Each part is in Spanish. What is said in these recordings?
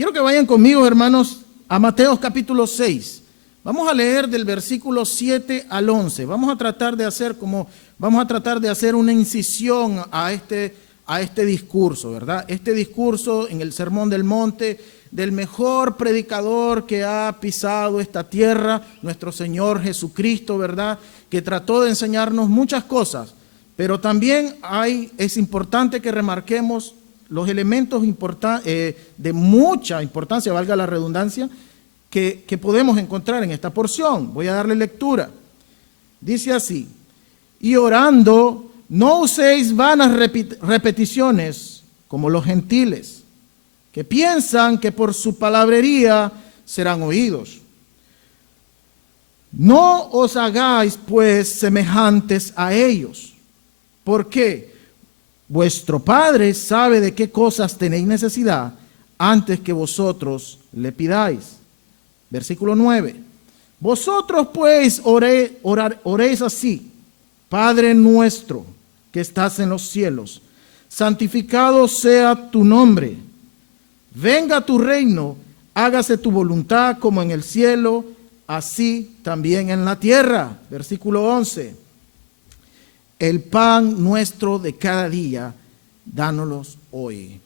Quiero que vayan conmigo, hermanos, a Mateo capítulo 6. Vamos a leer del versículo 7 al 11. Vamos a tratar de hacer una incisión a este discurso, ¿verdad? Este discurso en el Sermón del Monte del mejor predicador que ha pisado esta tierra, nuestro Señor Jesucristo, ¿verdad? Que trató de enseñarnos muchas cosas, pero también es importante que remarquemos los elementos de mucha importancia, valga la redundancia, que podemos encontrar en esta porción. Voy a darle lectura. Dice así: y orando, no uséis vanas repeticiones como los gentiles, que piensan que por su palabrería serán oídos. No os hagáis pues semejantes a ellos, porque vuestro Padre sabe de qué cosas tenéis necesidad antes que vosotros le pidáis. Versículo 9. Vosotros pues oréis así: Padre nuestro que estás en los cielos, santificado sea tu nombre. Venga tu reino, hágase tu voluntad como en el cielo, así también en la tierra. Versículo 11. El pan nuestro de cada día, dánoslo hoy.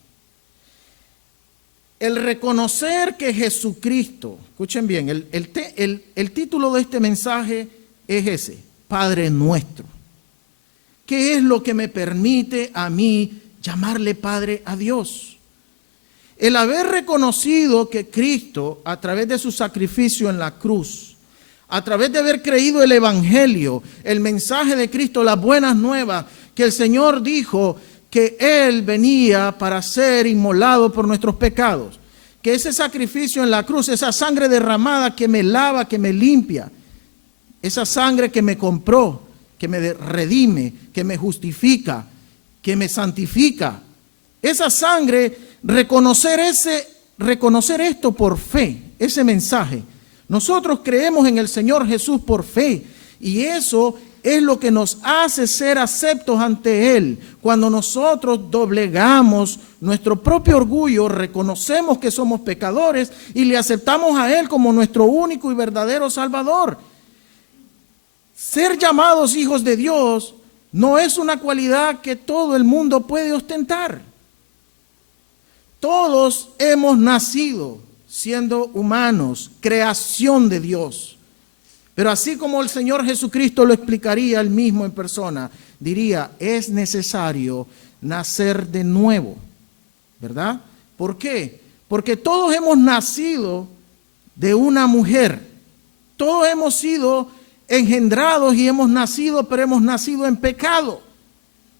El reconocer que Jesucristo, escuchen bien, el título de este mensaje es ese: Padre nuestro. ¿Qué es lo que me permite a mí llamarle Padre a Dios? El haber reconocido que Cristo, a través de su sacrificio en la cruz, a través de haber creído el Evangelio, el mensaje de Cristo, las buenas nuevas, que el Señor dijo que Él venía para ser inmolado por nuestros pecados, que ese sacrificio en la cruz, esa sangre derramada que me lava, que me limpia, esa sangre que me compró, que me redime, que me justifica, que me santifica, esa sangre, reconocer esto por fe, ese mensaje. Nosotros creemos en el Señor Jesús por fe, y eso es lo que nos hace ser aceptos ante Él. Cuando nosotros doblegamos nuestro propio orgullo, reconocemos que somos pecadores y le aceptamos a Él como nuestro único y verdadero Salvador. Ser llamados hijos de Dios no es una cualidad que todo el mundo puede ostentar. Todos hemos nacido siendo humanos, creación de Dios. Pero así como el Señor Jesucristo lo explicaría él mismo en persona, diría: es necesario nacer de nuevo, ¿verdad? ¿Por qué? Porque todos hemos nacido de una mujer. Todos hemos sido engendrados y hemos nacido, pero hemos nacido en pecado.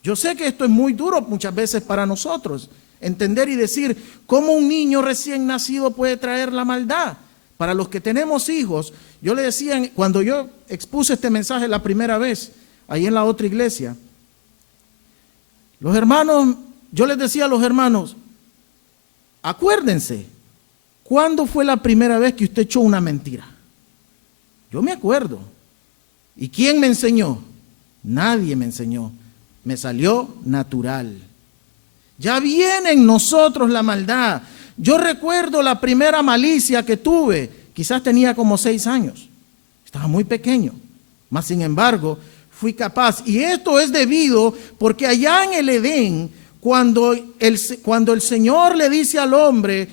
Yo sé que esto es muy duro muchas veces para nosotros, entender y decir cómo un niño recién nacido puede traer la maldad. Para los que tenemos hijos, yo le decía, cuando yo expuse este mensaje la primera vez, ahí en la otra iglesia, los hermanos, yo les decía a los hermanos: acuérdense, ¿cuándo fue la primera vez que usted echó una mentira? Yo me acuerdo. ¿Y quién me enseñó? Nadie me enseñó. Me salió natural. Ya viene en nosotros la maldad. Yo recuerdo la primera malicia que tuve, quizás tenía como 6 años, estaba muy pequeño, mas sin embargo fui capaz. Y esto es debido porque allá en el Edén, cuando el Señor le dice al hombre,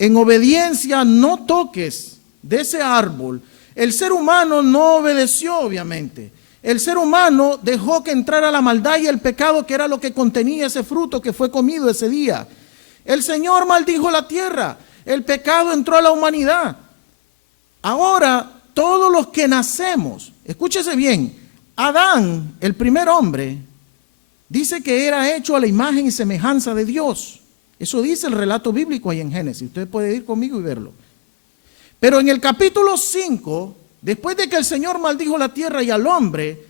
en obediencia, no toques de ese árbol, el ser humano no obedeció, obviamente. El ser humano dejó que entrara la maldad y el pecado, que era lo que contenía ese fruto que fue comido ese día. El Señor maldijo la tierra, el pecado entró a la humanidad. Ahora, todos los que nacemos, escúchese bien, Adán, el primer hombre, dice que era hecho a la imagen y semejanza de Dios. Eso dice el relato bíblico ahí en Génesis. Usted puede ir conmigo y verlo. Pero en el capítulo 5, después de que el Señor maldijo la tierra y al hombre,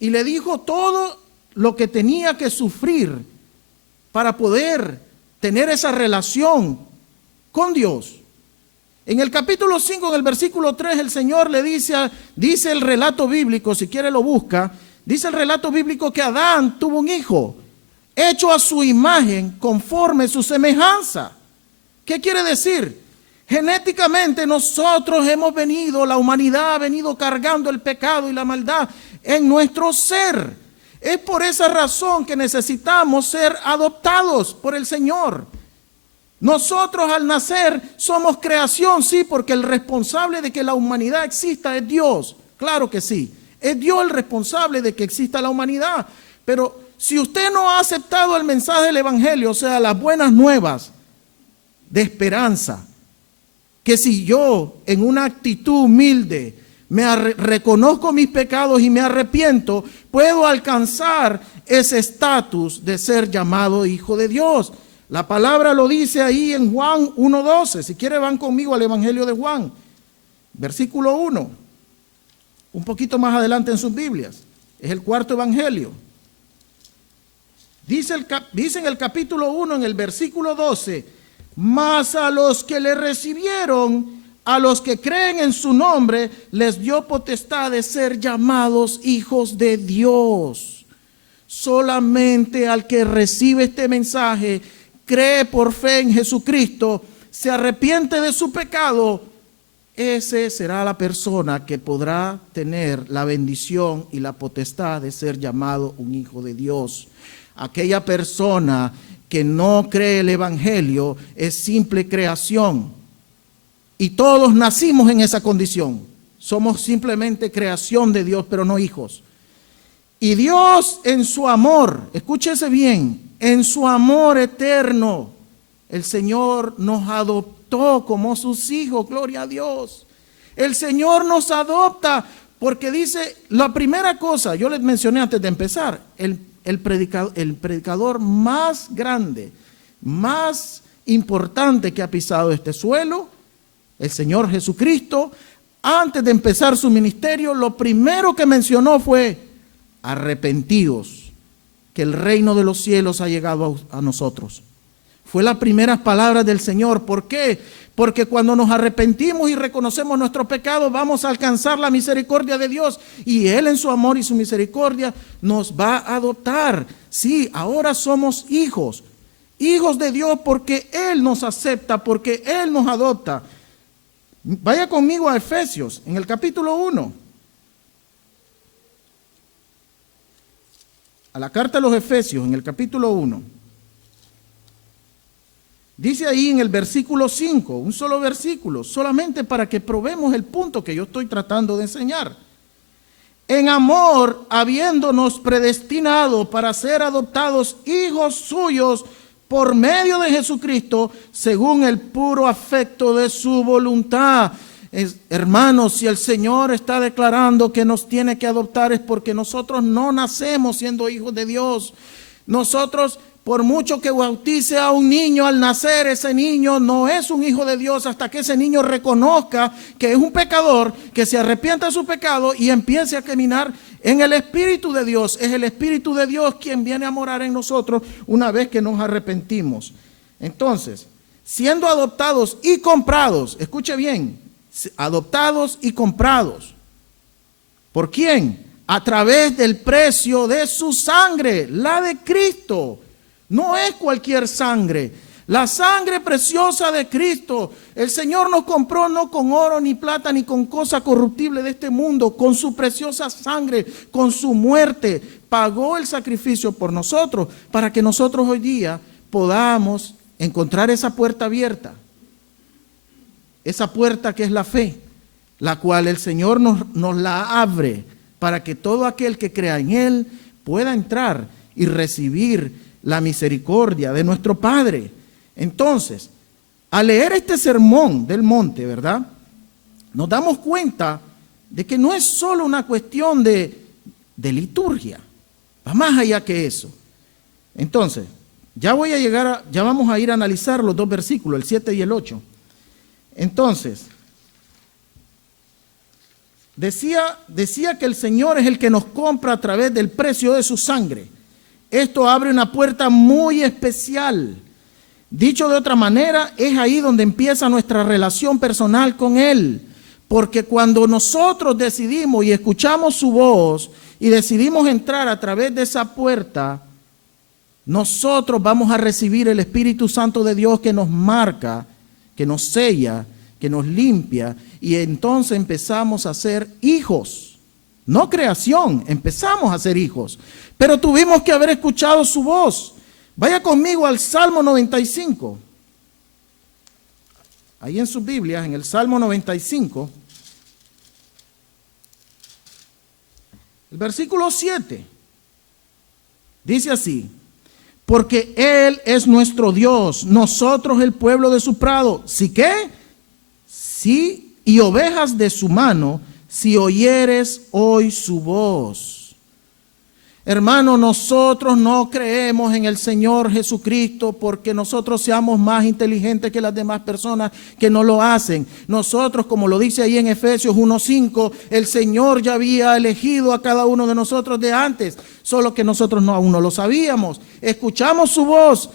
y le dijo todo lo que tenía que sufrir para poder tener esa relación con Dios. En el capítulo 5, en el versículo 3, el Señor le dice el relato bíblico, si quiere lo busca, dice el relato bíblico que Adán tuvo un hijo, hecho a su imagen, conforme su semejanza. ¿Qué quiere decir? Genéticamente nosotros hemos venido, la humanidad ha venido cargando el pecado y la maldad en nuestro ser. Es por esa razón que necesitamos ser adoptados por el Señor. Nosotros al nacer somos creación, sí, porque el responsable de que la humanidad exista es Dios. Claro que sí, es Dios el responsable de que exista la humanidad. Pero si usted no ha aceptado el mensaje del Evangelio, o sea, las buenas nuevas de esperanza, que si yo en una actitud humilde reconozco mis pecados y me arrepiento, puedo alcanzar ese estatus de ser llamado hijo de Dios. La palabra lo dice ahí en Juan 1:12. Si quieren van conmigo al Evangelio de Juan, versículo 1. Un poquito más adelante en sus Biblias. Es el cuarto Evangelio. Dice en el capítulo 1, en el versículo 12, mas a los que le recibieron, a los que creen en su nombre, les dio potestad de ser llamados hijos de Dios. Solamente al que recibe este mensaje, cree por fe en Jesucristo, se arrepiente de su pecado, ese será la persona que podrá tener la bendición y la potestad de ser llamado un hijo de Dios. Aquella persona que no cree el Evangelio es simple creación. Y todos nacimos en esa condición. Somos simplemente creación de Dios, pero no hijos. Y Dios en su amor, escúchese bien, en su amor eterno, el Señor nos adoptó como sus hijos, gloria a Dios. El Señor nos adopta porque dice, la primera cosa, yo les mencioné antes de empezar, el predicador más grande, más importante que ha pisado este suelo, el Señor Jesucristo, antes de empezar su ministerio, lo primero que mencionó fue, arrepentidos, que el reino de los cielos ha llegado a nosotros. Fue las primeras palabras del Señor. ¿Por qué? Porque cuando nos arrepentimos y reconocemos nuestros pecados, vamos a alcanzar la misericordia de Dios. Y Él en su amor y su misericordia nos va a adoptar. Sí, ahora somos hijos. Hijos de Dios porque Él nos acepta, porque Él nos adopta. Vaya conmigo a Efesios, en el capítulo 1. A la carta a los Efesios, en el capítulo 1. Dice ahí en el versículo 5, un solo versículo, solamente para que probemos el punto que yo estoy tratando de enseñar. En amor, habiéndonos predestinado para ser adoptados hijos suyos por medio de Jesucristo, según el puro afecto de su voluntad. Hermanos, si el Señor está declarando que nos tiene que adoptar es porque nosotros no nacemos siendo hijos de Dios. Nosotros, por mucho que bautice a un niño al nacer, ese niño no es un hijo de Dios hasta que ese niño reconozca que es un pecador, que se arrepienta de su pecado y empiece a caminar en el Espíritu de Dios. Es el Espíritu de Dios quien viene a morar en nosotros una vez que nos arrepentimos. Entonces, siendo adoptados y comprados, escuche bien, adoptados y comprados. ¿Por quién? A través del precio de su sangre, la de Cristo. No es cualquier sangre, la sangre preciosa de Cristo. El Señor nos compró no con oro ni plata ni con cosa corruptible de este mundo, con su preciosa sangre, con su muerte, pagó el sacrificio por nosotros para que nosotros hoy día podamos encontrar esa puerta abierta, esa puerta que es la fe, la cual el Señor nos la abre para que todo aquel que crea en Él pueda entrar y recibir la misericordia de nuestro Padre. Entonces, al leer este sermón del monte, ¿verdad? Nos damos cuenta de que no es solo una cuestión de liturgia, va más allá que eso. Entonces, ya vamos a ir a analizar los dos versículos, el 7 y el 8. Entonces, decía que el Señor es el que nos compra a través del precio de su sangre. Esto abre una puerta muy especial. Dicho de otra manera, es ahí donde empieza nuestra relación personal con Él. Porque cuando nosotros decidimos y escuchamos su voz y decidimos entrar a través de esa puerta, nosotros vamos a recibir el Espíritu Santo de Dios que nos marca que nos sella, que nos limpia, y entonces empezamos a ser hijos. No creación, empezamos a ser hijos. Pero tuvimos que haber escuchado su voz. Vaya conmigo al Salmo 95. Ahí en sus Biblias, en el Salmo 95, el versículo 7, dice así: porque Él es nuestro Dios, nosotros el pueblo de su prado. ¿Sí qué? Sí, y ovejas de su mano, si oyeres hoy su voz. Hermano, nosotros no creemos en el Señor Jesucristo porque nosotros seamos más inteligentes que las demás personas que no lo hacen. Nosotros, como lo dice ahí en Efesios 1:5, el Señor ya había elegido a cada uno de nosotros de antes, solo que nosotros aún no lo sabíamos. Escuchamos su voz.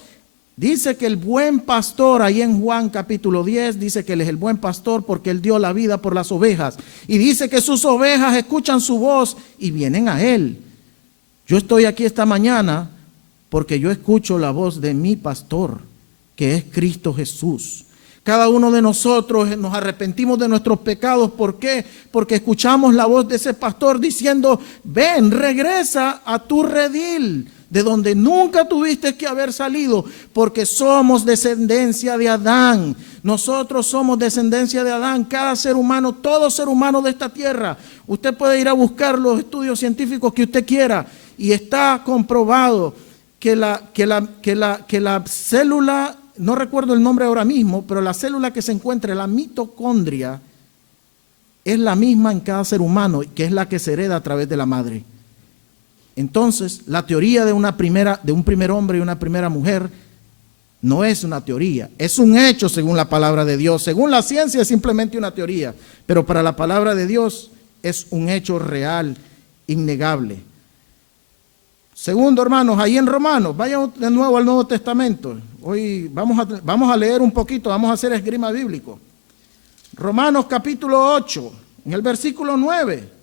Dice que el buen pastor, ahí en Juan capítulo 10, dice que Él es el buen pastor porque Él dio la vida por las ovejas. Y dice que sus ovejas escuchan su voz y vienen a Él. Yo estoy aquí esta mañana porque yo escucho la voz de mi pastor, que es Cristo Jesús. Cada uno de nosotros nos arrepentimos de nuestros pecados. ¿Por qué? Porque escuchamos la voz de ese pastor diciendo: ven, regresa a tu redil, de donde nunca tuviste que haber salido, porque somos descendencia de Adán. Nosotros somos descendencia de Adán, cada ser humano, todo ser humano de esta tierra. Usted puede ir a buscar los estudios científicos que usted quiera y está comprobado que la célula, no recuerdo el nombre ahora mismo, pero la célula que se encuentra, la mitocondria, es la misma en cada ser humano, que es la que se hereda a través de la madre. Entonces, la teoría de un primer hombre y una primera mujer no es una teoría, es un hecho según la palabra de Dios. Según la ciencia es simplemente una teoría, pero para la palabra de Dios es un hecho real, innegable. Segundo, hermanos, ahí en Romanos, vayan de nuevo al Nuevo Testamento. Hoy vamos a leer un poquito, vamos a hacer esgrima bíblico. Romanos capítulo 8, en el versículo 9.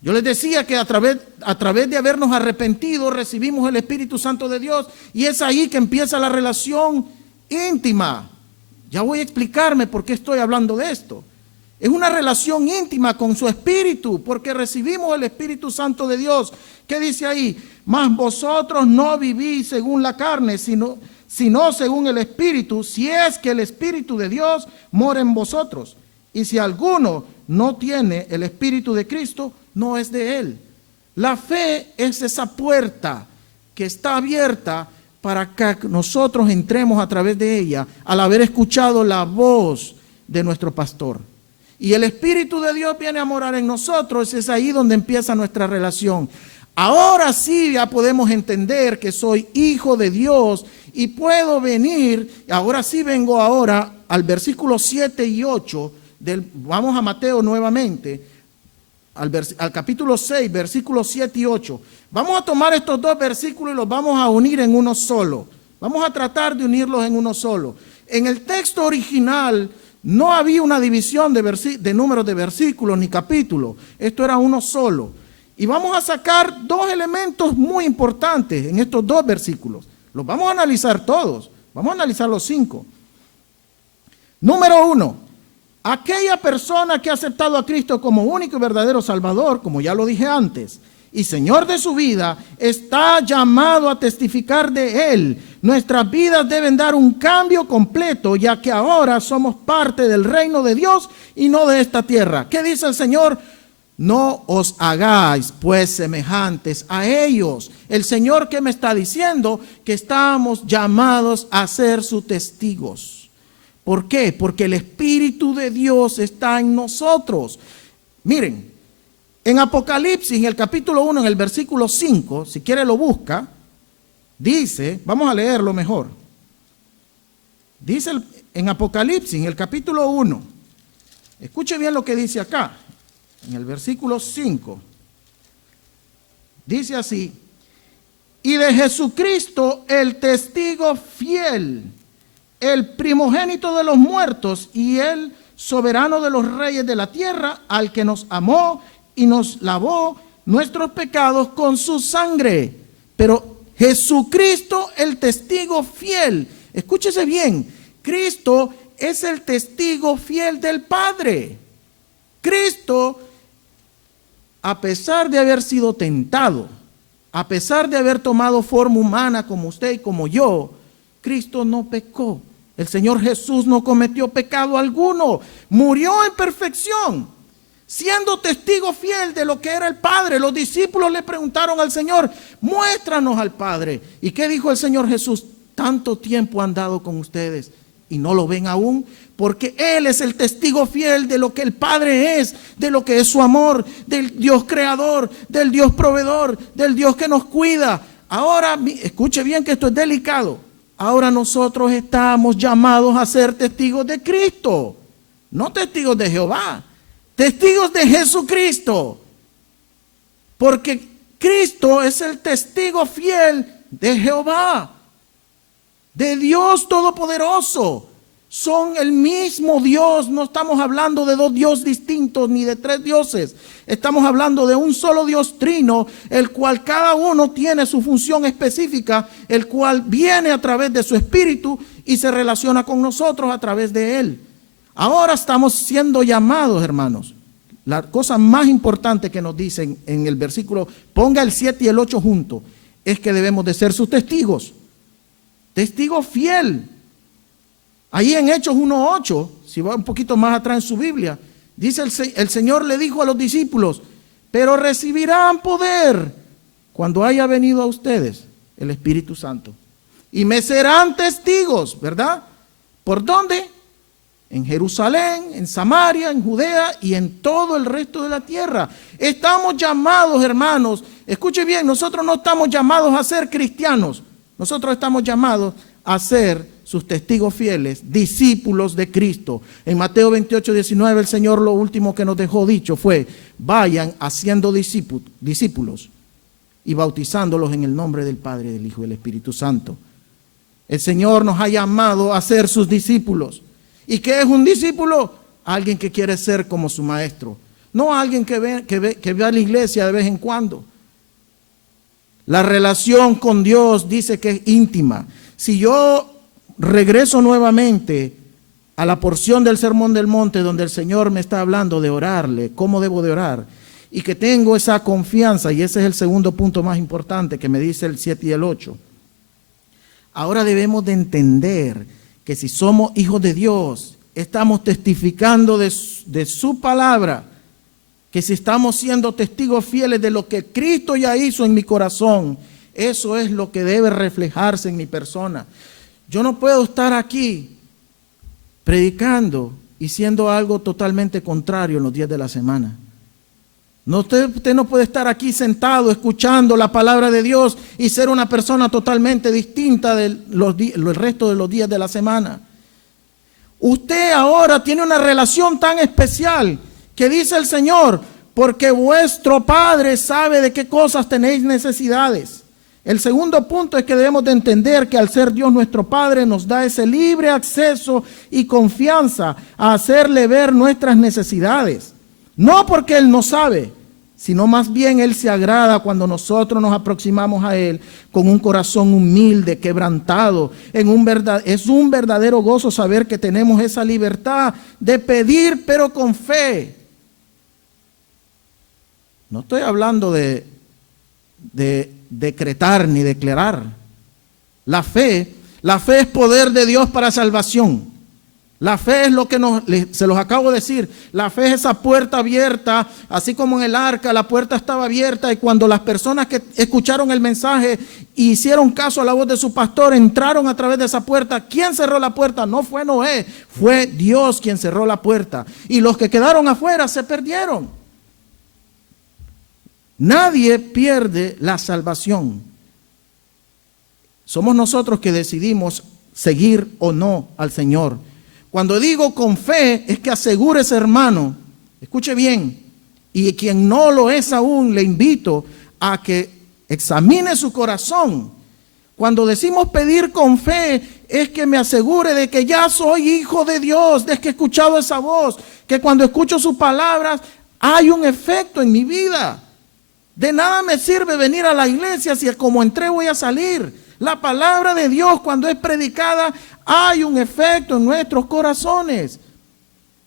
Yo les decía que a través de habernos arrepentido recibimos el Espíritu Santo de Dios, y es ahí que empieza la relación íntima. Ya voy a explicarme por qué estoy hablando de esto. Es una relación íntima con su Espíritu, porque recibimos el Espíritu Santo de Dios. ¿Qué dice ahí? Mas vosotros no vivís según la carne, sino según el Espíritu, si es que el Espíritu de Dios mora en vosotros. Y si alguno no tiene el Espíritu de Cristo, no es de Él. La fe es esa puerta que está abierta para que nosotros entremos a través de ella al haber escuchado la voz de nuestro pastor. Y el Espíritu de Dios viene a morar en nosotros. Es ahí donde empieza nuestra relación. Ahora sí ya podemos entender que soy hijo de Dios y puedo venir. Ahora sí vengo ahora al versículo 7 y 8. Vamos a Mateo nuevamente, al capítulo 6, versículos 7 y 8. Vamos a tomar estos dos versículos y los vamos a unir en uno solo. Vamos a tratar de unirlos en uno solo. En el texto original no había una división de números de versículos ni capítulos. Esto era uno solo. Y vamos a sacar dos elementos muy importantes en estos dos versículos. Los vamos a analizar todos. Vamos a analizar los 5. Número 1. Aquella persona que ha aceptado a Cristo como único y verdadero Salvador, como ya lo dije antes, y Señor de su vida, está llamado a testificar de Él. Nuestras vidas deben dar un cambio completo, ya que ahora somos parte del reino de Dios y no de esta tierra. ¿Qué dice el Señor? No os hagáis pues semejantes a ellos. El Señor, ¿qué me está diciendo? Que estamos llamados a ser sus testigos. ¿Por qué? Porque el Espíritu de Dios está en nosotros. Miren, en Apocalipsis, en el capítulo 1, en el versículo 5, si quiere lo busca, dice, vamos a leerlo mejor. Dice en Apocalipsis, en el capítulo 1, escuche bien lo que dice acá, en el versículo 5. Dice así: y de Jesucristo, el testigo fiel, el primogénito de los muertos y el soberano de los reyes de la tierra, al que nos amó y nos lavó nuestros pecados con su sangre. Pero Jesucristo, el testigo fiel, escúchese bien, Cristo es el testigo fiel del Padre. Cristo, a pesar de haber sido tentado, a pesar de haber tomado forma humana como usted y como yo, Cristo no pecó. El Señor Jesús no cometió pecado alguno. Murió en perfección, siendo testigo fiel de lo que era el Padre. Los discípulos le preguntaron al Señor, muéstranos al Padre. ¿Y qué dijo el Señor Jesús? Tanto tiempo han dado con ustedes y no lo ven aún, porque Él es el testigo fiel de lo que el Padre es, de lo que es su amor, del Dios creador, del Dios proveedor, del Dios que nos cuida. Ahora, escuche bien que esto es delicado. Ahora nosotros estamos llamados a ser testigos de Cristo, no testigos de Jehová, testigos de Jesucristo, porque Cristo es el testigo fiel de Jehová, de Dios Todopoderoso. Son el mismo Dios. No estamos hablando de dos dioses distintos ni de tres dioses. Estamos hablando de un solo Dios trino, el cual cada uno tiene su función específica, el cual viene a través de su espíritu y se relaciona con nosotros a través de él. Ahora estamos siendo llamados, hermanos. La cosa más importante que nos dicen en el versículo, ponga el 7 y el 8 juntos, es que debemos de ser sus testigos. Testigo fiel. Ahí en Hechos 1:8, si va un poquito más atrás en su Biblia, dice el Señor le dijo a los discípulos, pero recibirán poder cuando haya venido a ustedes el Espíritu Santo. Y me serán testigos, ¿verdad? ¿Por dónde? En Jerusalén, en Samaria, en Judea y en todo el resto de la tierra. Estamos llamados, hermanos, escuche bien, nosotros no estamos llamados a ser cristianos. Nosotros estamos llamados a ser sus testigos fieles, discípulos de Cristo. En Mateo 28:19 el Señor lo último que nos dejó dicho fue, vayan haciendo discípulos y bautizándolos en el nombre del Padre, del Hijo y del Espíritu Santo. El Señor nos ha llamado a ser sus discípulos. ¿Y qué es un discípulo? Alguien que quiere ser como su maestro. No alguien que ve a la iglesia de vez en cuando. La relación con Dios dice que es íntima. Si yo regreso nuevamente a la porción del Sermón del Monte donde el Señor me está hablando de orarle, cómo debo de orar, y que tengo esa confianza, y ese es el segundo punto más importante que me dice el 7 y el 8. Ahora debemos de entender que si somos hijos de Dios, estamos testificando de su palabra, que si estamos siendo testigos fieles de lo que Cristo ya hizo en mi corazón, eso es lo que debe reflejarse en mi persona. Yo no puedo estar aquí predicando y siendo algo totalmente contrario en los días de la semana. No, usted no puede estar aquí sentado escuchando la palabra de Dios y ser una persona totalmente distinta del resto de los días de la semana. Usted ahora tiene una relación tan especial que dice el Señor, porque vuestro Padre sabe de qué cosas tenéis necesidades. El segundo punto es que debemos de entender que al ser Dios nuestro Padre nos da ese libre acceso y confianza a hacerle ver nuestras necesidades. No porque Él no sabe, sino más bien Él se agrada cuando nosotros nos aproximamos a Él con un corazón humilde, quebrantado. Es un verdadero gozo saber que tenemos esa libertad de pedir, pero con fe. No estoy hablando de decretar ni declarar. La fe es poder de Dios para salvación. La fe es lo que se los acabo de decir. La fe es esa puerta abierta, así como en el arca la puerta estaba abierta y cuando las personas que escucharon el mensaje e hicieron caso a la voz de su pastor, entraron a través de esa puerta. ¿Quién cerró la puerta? No fue Noé, fue Dios quien cerró la puerta. Y los que quedaron afuera se perdieron. Nadie pierde la salvación. Somos nosotros que decidimos seguir o no al Señor. Cuando digo con fe, es que asegúrese, hermano, escuche bien, y quien no lo es aún, le invito a que examine su corazón. Cuando decimos pedir con fe, es que me asegure de que ya soy hijo de Dios, de que he escuchado esa voz, que cuando escucho sus palabras hay un efecto en mi vida. De nada me sirve venir a la iglesia si como entré voy a salir. La palabra de Dios, cuando es predicada, hay un efecto en nuestros corazones.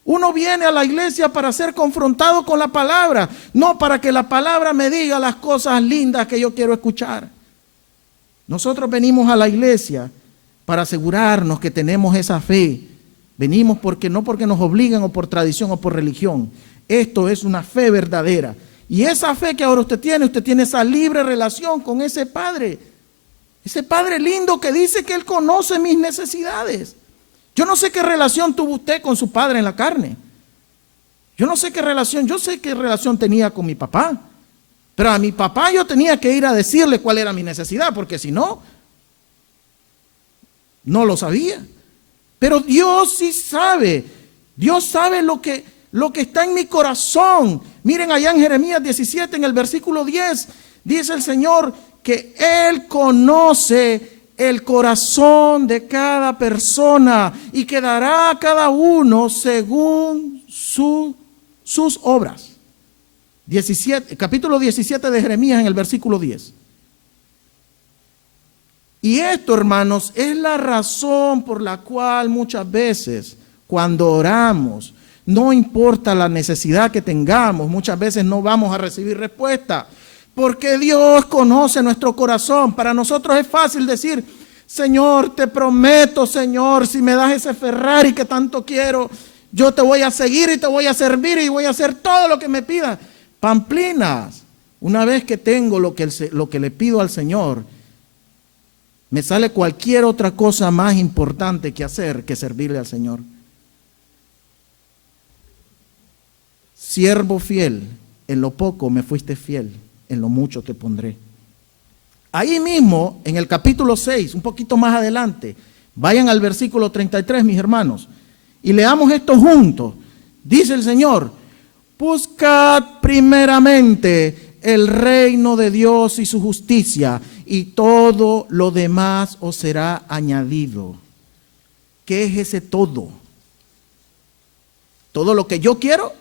Uno viene a la iglesia para ser confrontado con la palabra, no para que la palabra me diga las cosas lindas que yo quiero escuchar. Nosotros venimos a la iglesia para asegurarnos que tenemos esa fe. Venimos no porque nos obligan o por tradición o por religión. Esto es una fe verdadera. Y esa fe que ahora usted tiene esa libre relación con ese Padre. Ese Padre lindo que dice que Él conoce mis necesidades. Yo no sé qué relación tuvo usted con su padre en la carne. Yo sé qué relación tenía con mi papá. Pero a mi papá yo tenía que ir a decirle cuál era mi necesidad, porque si no, no lo sabía. Pero Dios sí sabe. Dios sabe lo que está en mi corazón. Miren allá en Jeremías 17, en el versículo 10, dice el Señor que Él conoce el corazón de cada persona y que dará a cada uno según sus obras. Capítulo 17 de Jeremías en el versículo 10. Y esto, hermanos, es la razón por la cual muchas veces cuando oramos, no importa la necesidad que tengamos, muchas veces no vamos a recibir respuesta. Porque Dios conoce nuestro corazón. Para nosotros es fácil decir, Señor, te prometo, Señor, si me das ese Ferrari que tanto quiero, yo te voy a seguir y te voy a servir y voy a hacer todo lo que me pidas. Pamplinas, una vez que tengo lo que le pido al Señor, me sale cualquier otra cosa más importante que hacer que servirle al Señor. Siervo fiel, en lo poco me fuiste fiel, en lo mucho te pondré. Ahí mismo, en el capítulo 6, un poquito más adelante, vayan al versículo 33, mis hermanos, y leamos esto juntos. Dice el Señor, buscad primeramente el reino de Dios y su justicia, y todo lo demás os será añadido. ¿Qué es ese todo? ¿Todo lo que yo quiero?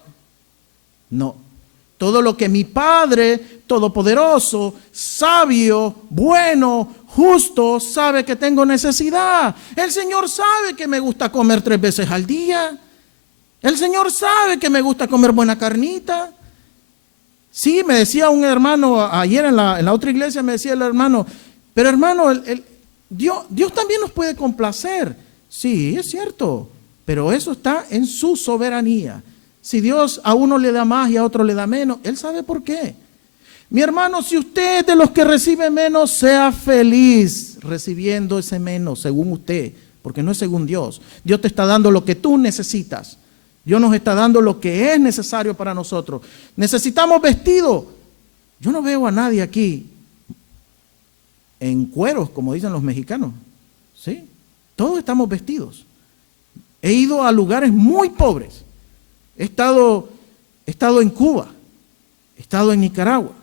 No. Todo lo que mi Padre Todopoderoso, sabio, bueno, justo, sabe que tengo necesidad. El Señor sabe que me gusta comer 3 veces al día. El Señor sabe que me gusta comer buena carnita. Sí, me decía un hermano ayer en la otra iglesia, me decía el hermano, pero hermano, Dios también nos puede complacer. Sí, es cierto, pero eso está en su soberanía. Si Dios a uno le da más y a otro le da menos, Él sabe por qué. Mi hermano, si usted es de los que recibe menos, sea feliz recibiendo ese menos según usted, porque no es según Dios. Dios te está dando lo que tú necesitas. Dios nos está dando lo que es necesario para nosotros. Necesitamos vestido. Yo no veo a nadie aquí en cueros, como dicen los mexicanos. ¿Sí? Todos estamos vestidos. He ido a lugares muy pobres. He estado en Cuba, he estado en Nicaragua,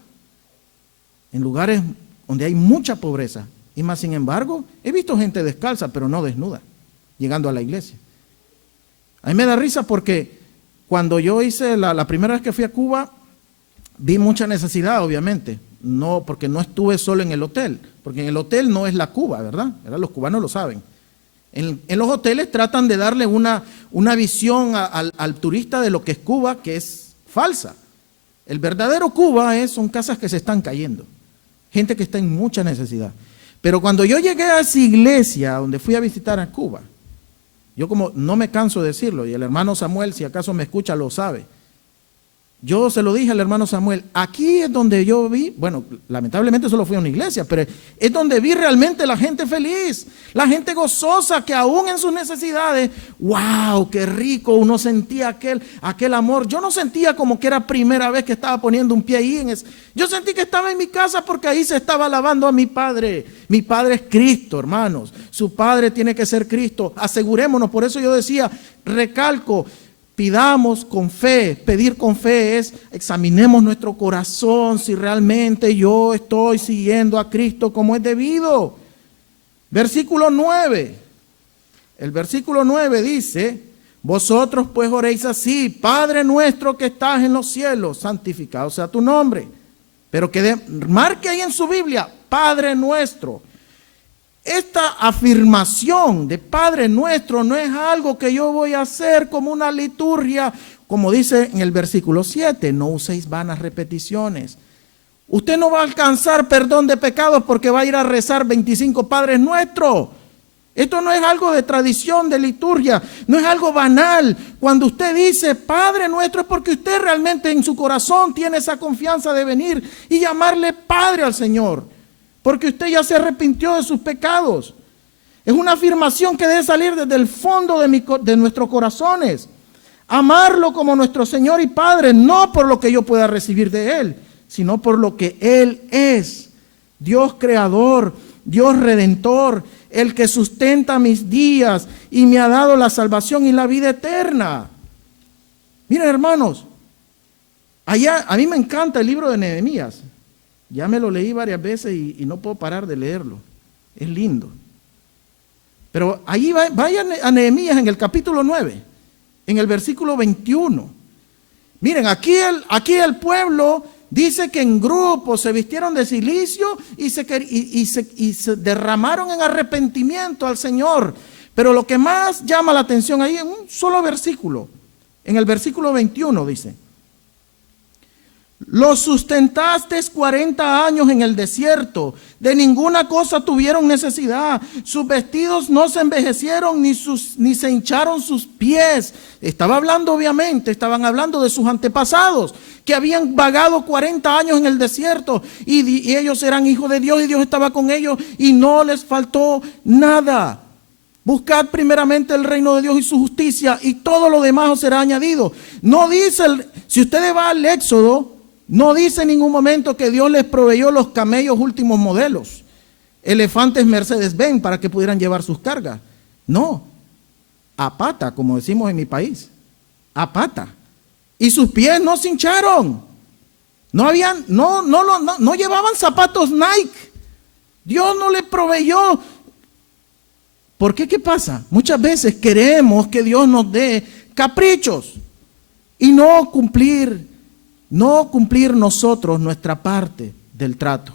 en lugares donde hay mucha pobreza. Y más sin embargo, he visto gente descalza, pero no desnuda, llegando a la iglesia. A mí me da risa porque cuando yo hice la primera vez que fui a Cuba, vi mucha necesidad, obviamente. No, porque no estuve solo en el hotel, porque en el hotel no es la Cuba, ¿verdad? Los cubanos lo saben. En los hoteles tratan de darle una visión al turista de lo que es Cuba, que es falsa. El verdadero Cuba son casas que se están cayendo, gente que está en mucha necesidad. Pero cuando yo llegué a esa iglesia donde fui a visitar a Cuba, yo como no me canso de decirlo, y el hermano Samuel, si acaso me escucha, lo sabe. Yo se lo dije al hermano Samuel, aquí es donde yo vi, bueno, lamentablemente solo fui a una iglesia, pero es donde vi realmente la gente feliz, la gente gozosa, que aún en sus necesidades, wow, qué rico, uno sentía aquel amor. Yo no sentía como que era primera vez que estaba poniendo un pie ahí. Yo sentí que estaba en mi casa porque ahí se estaba alabando a mi Padre. Mi Padre es Cristo, hermanos. Su Padre tiene que ser Cristo. Asegurémonos, por eso yo decía, recalco, pidamos con fe. Pedir con fe es examinemos nuestro corazón si realmente yo estoy siguiendo a Cristo como es debido. Versículo 9. El versículo 9 dice, vosotros pues oréis así, Padre nuestro que estás en los cielos, santificado sea tu nombre. Pero marque ahí en su Biblia, Padre nuestro. esta afirmación de Padre Nuestro no es algo que yo voy a hacer como una liturgia, como dice en el versículo 7, no uséis vanas repeticiones. Usted no va a alcanzar perdón de pecados porque va a ir a rezar 25 Padres Nuestros. Esto no es algo de tradición, de liturgia, no es algo banal. Cuando usted dice Padre Nuestro es porque usted realmente en su corazón tiene esa confianza de venir y llamarle Padre al Señor, porque usted ya se arrepintió de sus pecados. Es una afirmación que debe salir desde el fondo de nuestros corazones. Amarlo como nuestro Señor y Padre, no por lo que yo pueda recibir de Él, sino por lo que Él es. Dios creador, Dios redentor, el que sustenta mis días y me ha dado la salvación y la vida eterna. Miren, hermanos, a mí me encanta el libro de Nehemías. Ya me lo leí varias veces y no puedo parar de leerlo. Es lindo. Pero ahí vayan a Nehemías en el capítulo 9, en el versículo 21. Miren, aquí el pueblo dice que en grupo se vistieron de cilicio y se derramaron en arrepentimiento al Señor. Pero lo que más llama la atención ahí en un solo versículo, en el versículo 21 dice: los sustentaste 40 años en el desierto, de ninguna cosa tuvieron necesidad, sus vestidos no se envejecieron ni se hincharon sus pies. Estaba hablando, obviamente, estaban hablando de sus antepasados, que habían vagado 40 años en el desierto y ellos eran hijos de Dios y Dios estaba con ellos y no les faltó nada. Buscad primeramente el reino de Dios y su justicia y todo lo demás os será añadido. No dice, si ustedes van al Éxodo, no dice en ningún momento que Dios les proveyó los camellos últimos modelos, elefantes Mercedes-Benz para que pudieran llevar sus cargas. No, a pata, como decimos en mi país, a pata. Y sus pies no se hincharon. No llevaban zapatos Nike. Dios no les proveyó. ¿Por qué? ¿Qué pasa? Muchas veces queremos que Dios nos dé caprichos y no cumplir nosotros nuestra parte del trato.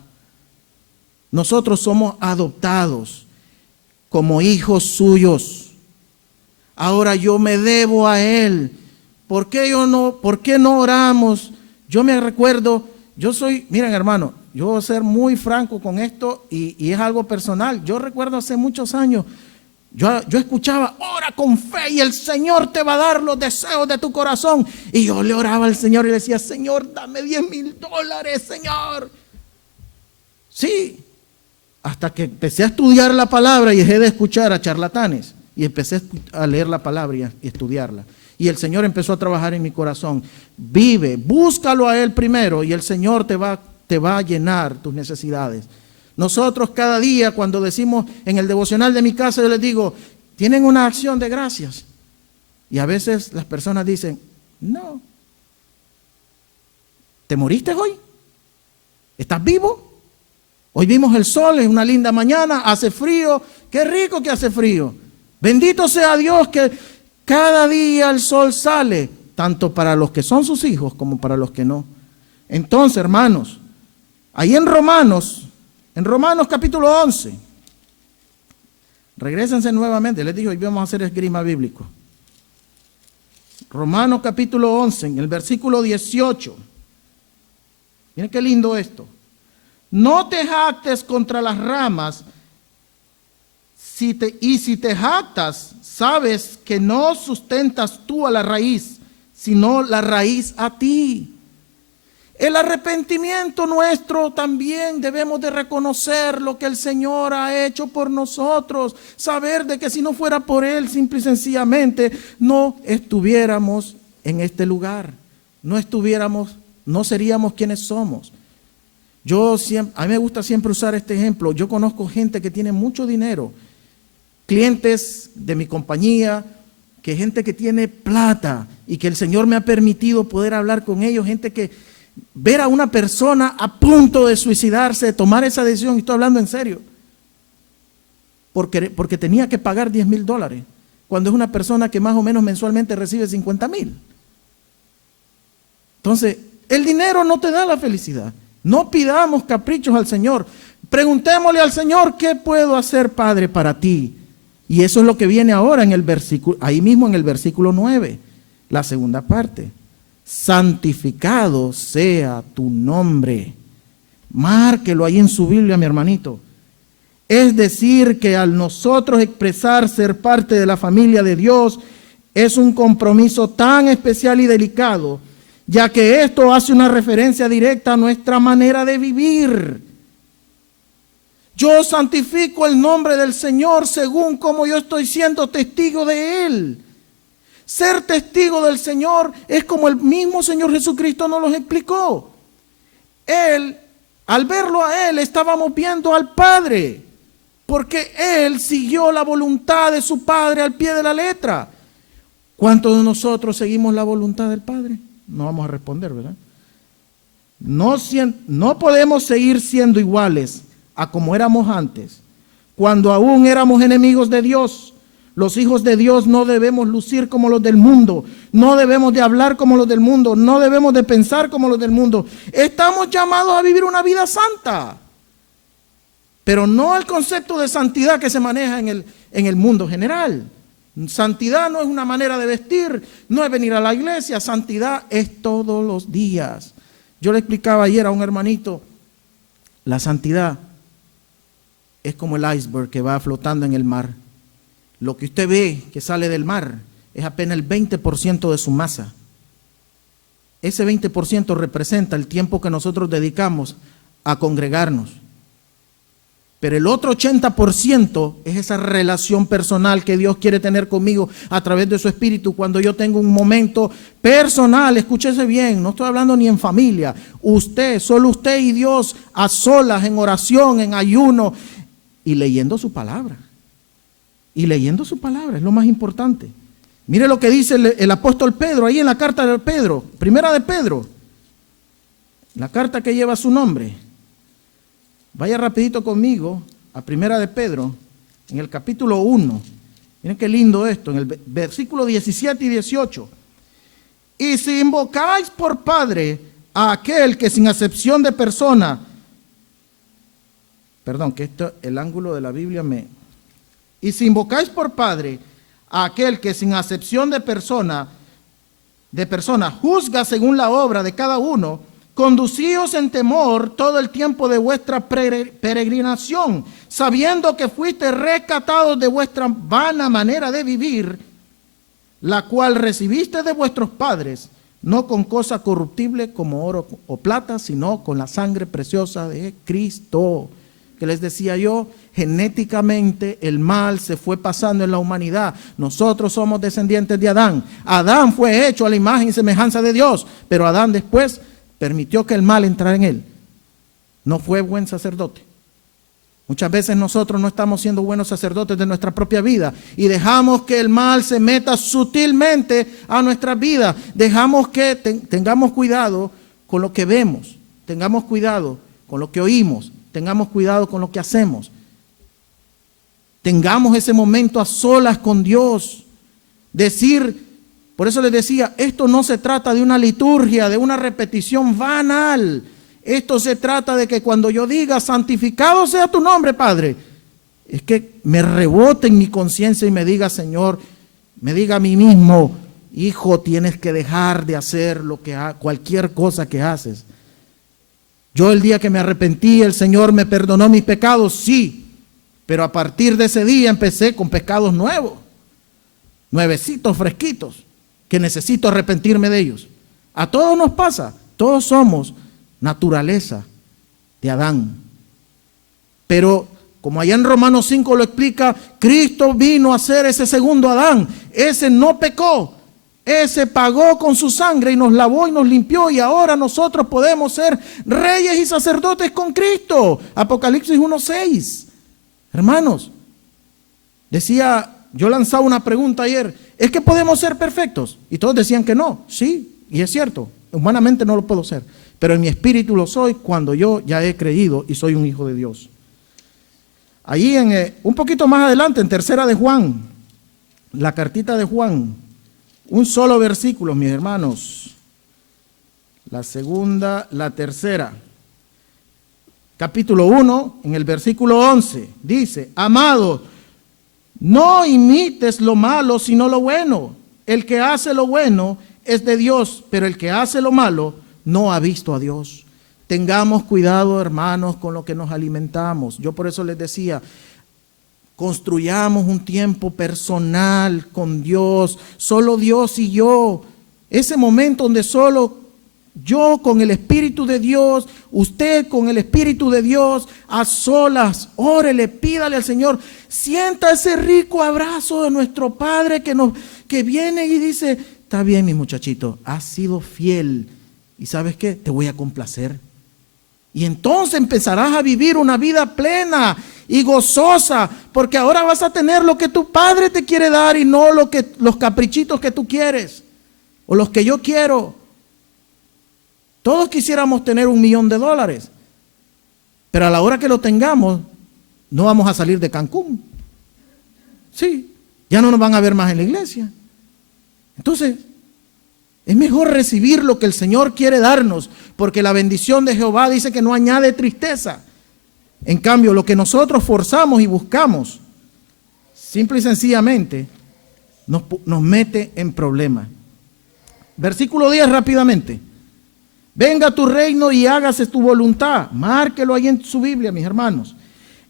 Nosotros somos adoptados como hijos suyos. Ahora yo me debo a Él. ¿Por qué no oramos? Yo me recuerdo, miren hermano, yo voy a ser muy franco con esto y es algo personal. Yo recuerdo hace muchos años, yo escuchaba, ora con fe y el Señor te va a dar los deseos de tu corazón. Y yo le oraba al Señor y le decía, Señor, dame $10,000, Señor. Sí, hasta que empecé a estudiar la palabra y dejé de escuchar a charlatanes. Y empecé a leer la palabra y estudiarla. Y el Señor empezó a trabajar en mi corazón. Vive, búscalo a Él primero y el Señor te va a llenar tus necesidades. Nosotros cada día cuando decimos en el devocional de mi casa, yo les digo, ¿tienen una acción de gracias? Y a veces las personas dicen, no. ¿Te moriste hoy? ¿Estás vivo? Hoy vimos el sol, es una linda mañana, hace frío. Qué rico que hace frío. Bendito sea Dios que cada día el sol sale, tanto para los que son sus hijos como para los que no. Entonces, hermanos, ahí en Romanos capítulo 11, regrésense nuevamente, les digo, hoy vamos a hacer esgrima bíblico. Romanos capítulo 11, en el versículo 18. Miren qué lindo esto. No te jactes contra las ramas, si te jactas, sabes que no sustentas tú a la raíz, sino la raíz a ti. El arrepentimiento nuestro también debemos de reconocer lo que el Señor ha hecho por nosotros, saber de que si no fuera por Él, simple y sencillamente, no estuviéramos en este lugar, no seríamos quienes somos. A mí me gusta siempre usar este ejemplo. Yo conozco gente que tiene mucho dinero, clientes de mi compañía, que gente que tiene plata y que el Señor me ha permitido poder hablar con ellos, gente que ver a una persona a punto de suicidarse, de tomar esa decisión, y estoy hablando en serio, porque tenía que pagar $10,000, cuando es una persona que más o menos mensualmente recibe 50,000. Entonces, el dinero no te da la felicidad. No pidamos caprichos al Señor. Preguntémosle al Señor, ¿qué puedo hacer, Padre, para ti? Y eso es lo que viene ahora en el versículo, ahí mismo en el versículo 9, la segunda parte. Santificado sea tu nombre. Márquelo ahí en su Biblia, mi hermanito. Es decir, que al nosotros expresar ser parte de la familia de Dios, es un compromiso tan especial y delicado, ya que esto hace una referencia directa a nuestra manera de vivir. Yo santifico el nombre del Señor según como yo estoy siendo testigo de Él. Ser testigo del Señor es como el mismo Señor Jesucristo nos lo explicó. Él, al verlo a Él, estábamos viendo al Padre, porque Él siguió la voluntad de su Padre al pie de la letra. ¿Cuántos de nosotros seguimos la voluntad del Padre? No vamos a responder, ¿verdad? No podemos seguir siendo iguales a como éramos antes, cuando aún éramos enemigos de Dios. Los hijos de Dios no debemos lucir como los del mundo, no debemos de hablar como los del mundo, no debemos de pensar como los del mundo. Estamos llamados a vivir una vida santa, pero no el concepto de santidad que se maneja en el mundo general. Santidad no es una manera de vestir, no es venir a la iglesia, santidad es todos los días. Yo le explicaba ayer a un hermanito, la santidad es como el iceberg que va flotando en el mar. Lo que usted ve que sale del mar es apenas el 20% de su masa. Ese 20% representa el tiempo que nosotros dedicamos a congregarnos. Pero el otro 80% es esa relación personal que Dios quiere tener conmigo a través de su Espíritu. Cuando yo tengo un momento personal, escúchese bien, no estoy hablando ni en familia. Solo usted y Dios a solas, en oración, en ayuno y leyendo su palabra. Y leyendo su palabra es lo más importante. Mire lo que dice el apóstol Pedro ahí en la carta de Pedro, primera de Pedro, la carta que lleva su nombre. Vaya rapidito conmigo a primera de Pedro, en el capítulo 1. Miren qué lindo esto, en el versículo 17 y 18. Y si invocáis por Padre a aquel que sin acepción de persona, perdón, que esto, el ángulo de la Biblia Y si invocáis por Padre a aquel que sin acepción de persona juzga según la obra de cada uno, conducíos en temor todo el tiempo de vuestra peregrinación, sabiendo que fuiste rescatados de vuestra vana manera de vivir, la cual recibiste de vuestros padres, no con cosa corruptible como oro o plata, sino con la sangre preciosa de Cristo. Que les decía yo, genéticamente el mal se fue pasando en la humanidad. Nosotros somos descendientes de Adán. Adán fue hecho a la imagen y semejanza de Dios, pero Adán después permitió que el mal entrara en él. No fue buen sacerdote. Muchas veces nosotros no estamos siendo buenos sacerdotes de nuestra propia vida y dejamos que el mal se meta sutilmente a nuestras vidas. Dejamos que tengamos cuidado con lo que vemos, tengamos cuidado con lo que oímos, tengamos cuidado con lo que hacemos. Tengamos ese momento a solas con Dios. Por eso les decía, esto no se trata de una liturgia, de una repetición banal. Esto se trata de que cuando yo diga, santificado sea tu nombre, Padre, es que me rebote en mi conciencia y me diga, Señor, me diga a mí mismo, hijo, tienes que dejar de hacer cualquier cosa que haces. Yo el día que me arrepentí, el Señor me perdonó mis pecados, sí, pero a partir de ese día empecé con pecados nuevecitos, fresquitos, que necesito arrepentirme de ellos. A todos nos pasa, todos somos naturaleza de Adán. Pero como allá en Romanos 5 lo explica, Cristo vino a ser ese segundo Adán. Ese no pecó, ese pagó con su sangre y nos lavó y nos limpió, y ahora nosotros podemos ser reyes y sacerdotes con Cristo. Apocalipsis 1:6. Hermanos, yo lanzaba una pregunta ayer, ¿es que podemos ser perfectos? Y todos decían que no. Sí, y es cierto, humanamente no lo puedo ser, pero en mi espíritu lo soy cuando yo ya he creído y soy un hijo de Dios. Allí un poquito más adelante, en tercera de Juan, la cartita de Juan, un solo versículo, mis hermanos, la segunda, la tercera. capítulo 1, en el versículo 11, dice: amados, no imites lo malo, sino lo bueno. El que hace lo bueno es de Dios, pero el que hace lo malo no ha visto a Dios. Tengamos cuidado, hermanos, con lo que nos alimentamos. Yo por eso les decía, construyamos un tiempo personal con Dios, solo Dios y yo. Ese momento donde solo yo con el Espíritu de Dios, usted con el Espíritu de Dios, a solas, órele, pídale al Señor, sienta ese rico abrazo de nuestro Padre que viene y dice: está bien, mi muchachito, has sido fiel y ¿sabes qué? Te voy a complacer. Y entonces empezarás a vivir una vida plena y gozosa, porque ahora vas a tener lo que tu Padre te quiere dar y no los caprichitos que tú quieres o los que yo quiero. Todos quisiéramos tener $1.000.000, pero a la hora que lo tengamos, no vamos a salir de Cancún. Sí, ya no nos van a ver más en la iglesia. Entonces, es mejor recibir lo que el Señor quiere darnos, porque la bendición de Jehová dice que no añade tristeza. En cambio, lo que nosotros forzamos y buscamos, simple y sencillamente, nos mete en problemas. Versículo 10 rápidamente. Venga tu reino y hágase tu voluntad. Márquelo ahí en su Biblia, mis hermanos.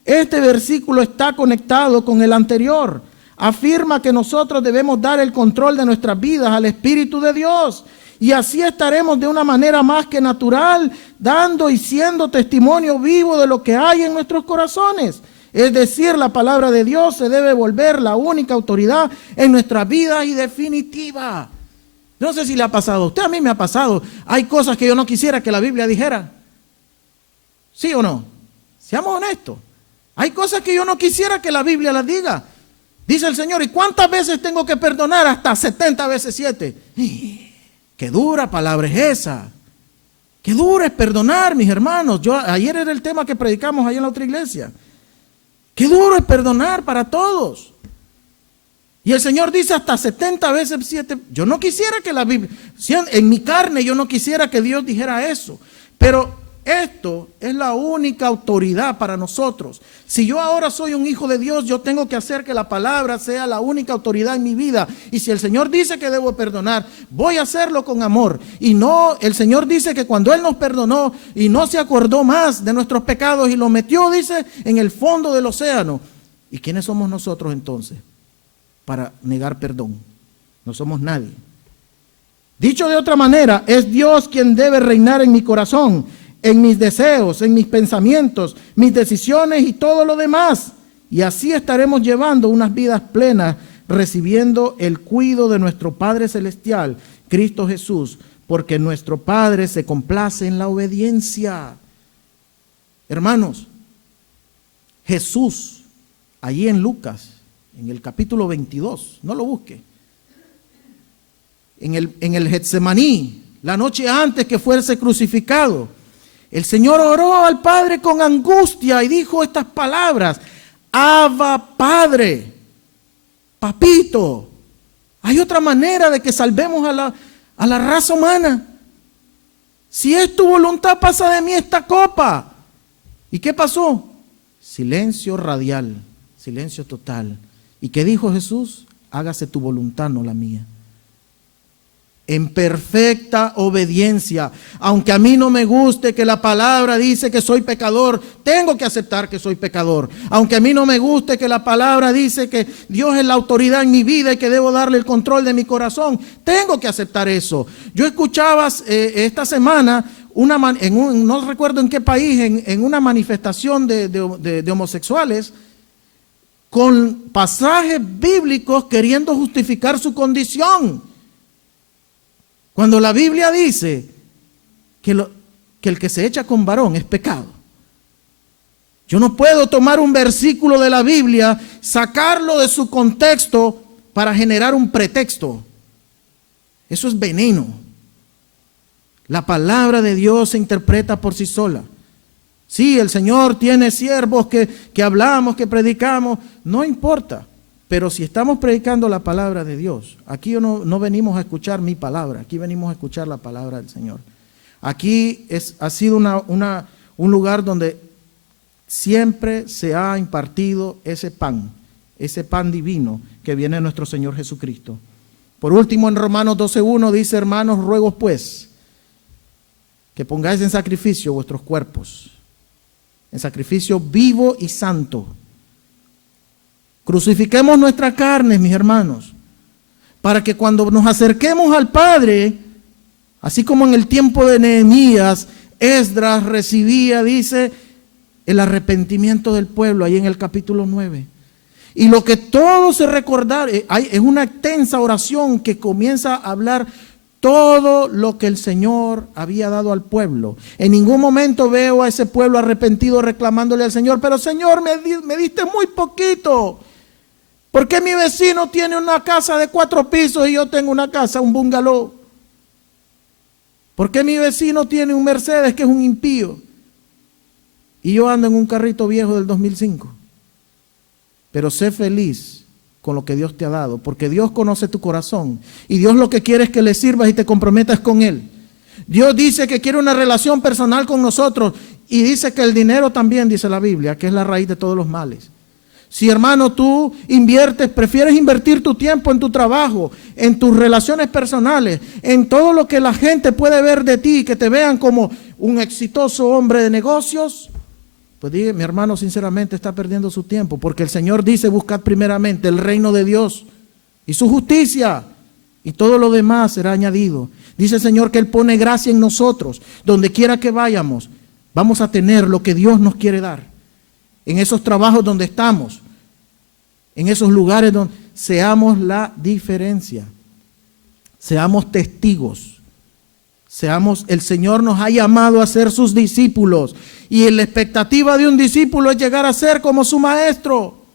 Este versículo está conectado con el anterior. Afirma que nosotros debemos dar el control de nuestras vidas al Espíritu de Dios. Y así estaremos de una manera más que natural, dando y siendo testimonio vivo de lo que hay en nuestros corazones. Es decir, la palabra de Dios se debe volver la única autoridad en nuestras vidas y definitiva. No sé si le ha pasado a usted, a mí me ha pasado. Hay cosas que yo no quisiera que la Biblia dijera. ¿Sí o no? Seamos honestos. Hay cosas que yo no quisiera que la Biblia las diga. Dice el Señor: ¿y cuántas veces tengo que perdonar? Hasta 70 veces 7. Qué dura palabra es esa. Qué dura es perdonar, mis hermanos. Ayer era el tema que predicamos ahí en la otra iglesia. Qué duro es perdonar para todos. Y el Señor dice hasta 70 veces 7. Yo no quisiera que la Biblia, en mi carne yo no quisiera que Dios dijera eso. Pero esto es la única autoridad para nosotros. Si yo ahora soy un hijo de Dios, yo tengo que hacer que la palabra sea la única autoridad en mi vida. Y si el Señor dice que debo perdonar, voy a hacerlo con amor. Y no, el Señor dice que cuando Él nos perdonó y no se acordó más de nuestros pecados y los metió, dice, en el fondo del océano. ¿Y quiénes somos nosotros entonces para negar perdón? No somos nadie. Dicho de otra manera, es Dios quien debe reinar en mi corazón, en mis deseos, en mis pensamientos, mis decisiones y todo lo demás. Y así estaremos llevando unas vidas plenas, recibiendo el cuidado de nuestro Padre Celestial, Cristo Jesús, porque nuestro Padre se complace en la obediencia. Hermanos, Jesús, allí en Lucas, en el capítulo 22, no lo busque, en el Getsemaní, la noche antes que fuese crucificado, el Señor oró al Padre con angustia y dijo estas palabras: Abba, Padre, papito. Hay otra manera de que salvemos a la raza humana. Si es tu voluntad, pasa de mí esta copa. ¿Y qué pasó? Silencio radial, silencio total. ¿Y qué dijo Jesús? Hágase tu voluntad, no la mía. En perfecta obediencia. Aunque a mí no me guste que la palabra dice que soy pecador, tengo que aceptar que soy pecador. Aunque a mí no me guste que la palabra dice que Dios es la autoridad en mi vida y que debo darle el control de mi corazón, tengo que aceptar eso. Yo escuchaba esta semana, no recuerdo en qué país, en una manifestación de homosexuales, con pasajes bíblicos queriendo justificar su condición. Cuando la Biblia dice que el que se echa con varón es pecado. Yo no puedo tomar un versículo de la Biblia, sacarlo de su contexto para generar un pretexto. Eso es veneno. La palabra de Dios se interpreta por sí sola. Sí, el Señor tiene siervos que hablamos, que predicamos, no importa. Pero si estamos predicando la palabra de Dios, aquí no venimos a escuchar mi palabra, aquí venimos a escuchar la palabra del Señor. Aquí ha sido un lugar donde siempre se ha impartido ese pan divino que viene de nuestro Señor Jesucristo. Por último, en Romanos 12:1 dice: hermanos, ruego pues que pongáis en sacrificio vuestros cuerpos, en sacrificio vivo y santo. Crucifiquemos nuestras carnes, mis hermanos, para que cuando nos acerquemos al Padre, así como en el tiempo de Nehemías, Esdras recibía, dice, el arrepentimiento del pueblo, ahí en el capítulo 9. Y lo que todos se recordaron, es una extensa oración que comienza a hablar todo lo que el Señor había dado al pueblo. En ningún momento veo a ese pueblo arrepentido reclamándole al Señor: pero Señor, me diste muy poquito. ¿Por qué mi vecino tiene una casa de 4 pisos y yo tengo una casa, un bungalow? ¿Por qué mi vecino tiene un Mercedes que es un impío y yo ando en un carrito viejo del 2005? Pero sé feliz con lo que Dios te ha dado, porque Dios conoce tu corazón y Dios lo que quiere es que le sirvas y te comprometas con Él. Dios dice que quiere una relación personal con nosotros y dice que el dinero también, dice la Biblia, que es la raíz de todos los males. Si, hermano, tú prefieres invertir tu tiempo en tu trabajo, en tus relaciones personales, en todo lo que la gente puede ver de ti, que te vean como un exitoso hombre de negocios, pues diga, mi hermano, sinceramente está perdiendo su tiempo, porque el Señor dice: buscad primeramente el reino de Dios y su justicia, y todo lo demás será añadido. Dice el Señor que Él pone gracia en nosotros. Donde quiera que vayamos, vamos a tener lo que Dios nos quiere dar. En esos trabajos donde estamos, en esos lugares donde seamos la diferencia, seamos testigos, el Señor nos ha llamado a ser sus discípulos, y la expectativa de un discípulo es llegar a ser como su maestro.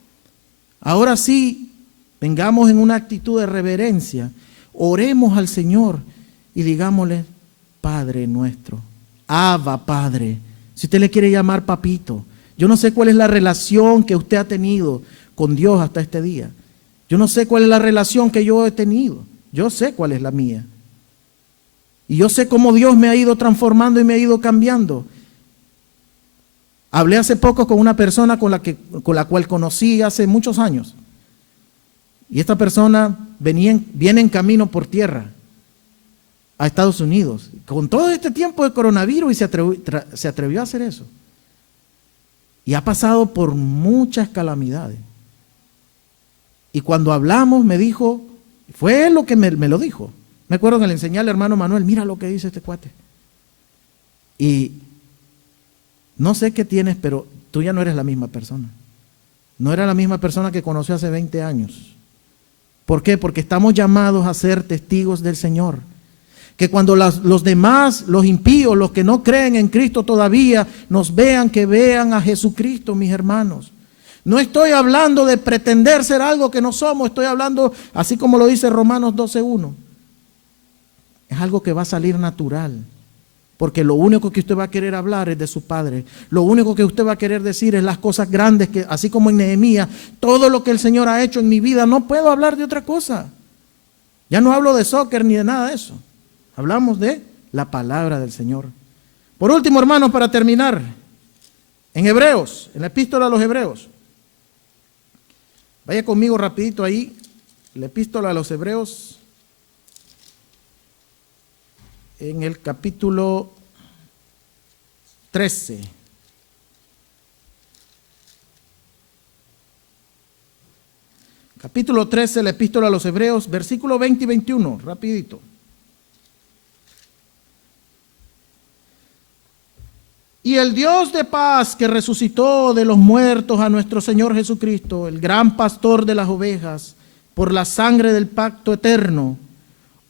Ahora sí, vengamos en una actitud de reverencia, oremos al Señor y digámosle: Padre nuestro, Abba Padre. Si usted le quiere llamar papito, yo no sé cuál es la relación que usted ha tenido con Dios hasta este día. Yo no sé cuál es la relación que yo he tenido. Yo sé cuál es la mía. Y yo sé cómo Dios me ha ido transformando y me ha ido cambiando. Hablé hace poco con una persona con la cual conocí hace muchos años. Y esta persona viene en camino por tierra a Estados Unidos. Con todo este tiempo de coronavirus, y se atrevió a hacer eso. Y ha pasado por muchas calamidades. Y cuando hablamos me dijo, fue él lo que me lo dijo. Me acuerdo que le enseñé al hermano Manuel: mira lo que dice este cuate. Y no sé qué tienes, pero tú ya no eres la misma persona. No era la misma persona que conoció hace 20 años. ¿Por qué? Porque estamos llamados a ser testigos del Señor. Que cuando los demás, los impíos, los que no creen en Cristo todavía, nos vean, que vean a Jesucristo, mis hermanos. No estoy hablando de pretender ser algo que no somos, estoy hablando, así como lo dice Romanos 12:1. Es algo que va a salir natural, porque lo único que usted va a querer hablar es de su Padre. Lo único que usted va a querer decir es las cosas grandes, que así como en Nehemías, todo lo que el Señor ha hecho en mi vida. No puedo hablar de otra cosa. Ya no hablo de soccer ni de nada de eso. Hablamos de la palabra del Señor. Por último, hermanos, para terminar, en Hebreos, en la epístola a los Hebreos. Vaya conmigo rapidito ahí, la epístola a los Hebreos, en el capítulo 13. Capítulo 13, la epístola a los Hebreos, versículo 20 y 21, rapidito. Y el Dios de paz, que resucitó de los muertos a nuestro Señor Jesucristo, el gran pastor de las ovejas, por la sangre del pacto eterno,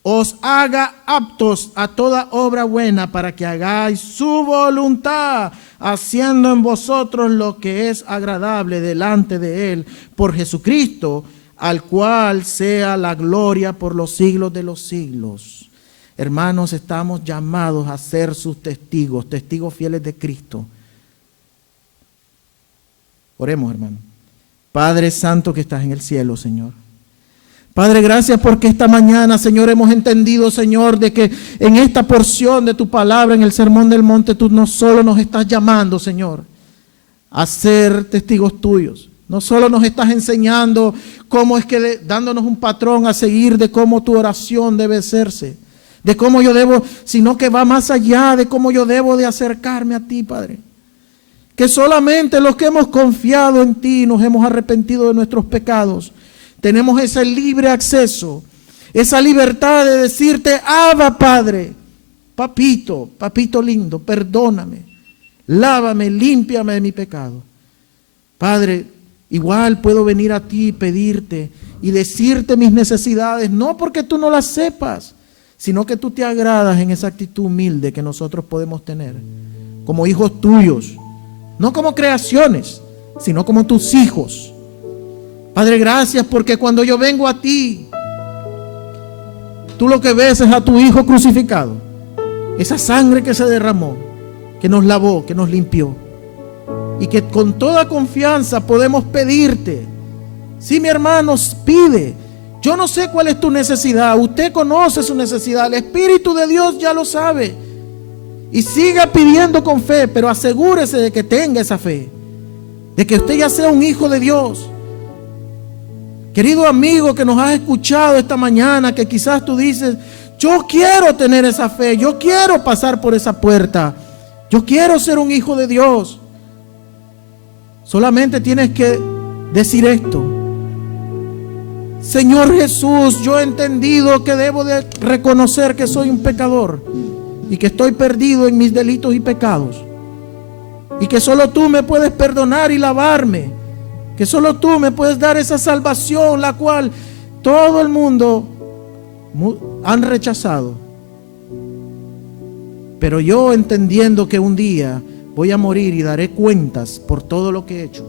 os haga aptos a toda obra buena, para que hagáis su voluntad, haciendo en vosotros lo que es agradable delante de Él, por Jesucristo, al cual sea la gloria por los siglos de los siglos. Hermanos, estamos llamados a ser sus testigos, testigos fieles de Cristo. Oremos, hermano. Padre Santo que estás en el cielo, Señor. Padre, gracias porque esta mañana, Señor, hemos entendido, Señor, de que en esta porción de tu palabra, en el Sermón del Monte, tú no solo nos estás llamando, Señor, a ser testigos tuyos. No solo nos estás enseñando cómo es que dándonos un patrón a seguir de cómo tu oración debe hacerse, de cómo yo debo, sino que va más allá de cómo yo debo de acercarme a ti, Padre. Que solamente los que hemos confiado en ti, nos hemos arrepentido de nuestros pecados, tenemos ese libre acceso, esa libertad de decirte: Abba, Padre, papito, papito lindo, perdóname, lávame, límpiame de mi pecado. Padre, igual puedo venir a ti y pedirte y decirte mis necesidades, no porque tú no las sepas, sino que tú te agradas en esa actitud humilde que nosotros podemos tener como hijos tuyos, no como creaciones, sino como tus hijos. Padre, gracias porque cuando yo vengo a ti, tú lo que ves es a tu Hijo crucificado, esa sangre que se derramó, que nos lavó, que nos limpió, y que con toda confianza podemos pedirte. Sí, mi hermano, pide. Yo no sé cuál es tu necesidad, usted conoce su necesidad, el Espíritu de Dios ya lo sabe. Y siga pidiendo con fe, pero asegúrese de que tenga esa fe, de que usted ya sea un hijo de Dios. Querido amigo que nos has escuchado esta mañana, que quizás tú dices: yo quiero tener esa fe, yo quiero pasar por esa puerta, yo quiero ser un hijo de Dios. Solamente tienes que decir esto: Señor Jesús, yo he entendido que debo de reconocer que soy un pecador y que estoy perdido en mis delitos y pecados, y que solo tú me puedes perdonar y lavarme, que solo tú me puedes dar esa salvación, la cual todo el mundo han rechazado. Pero yo, entendiendo que un día voy a morir y daré cuentas por todo lo que he hecho,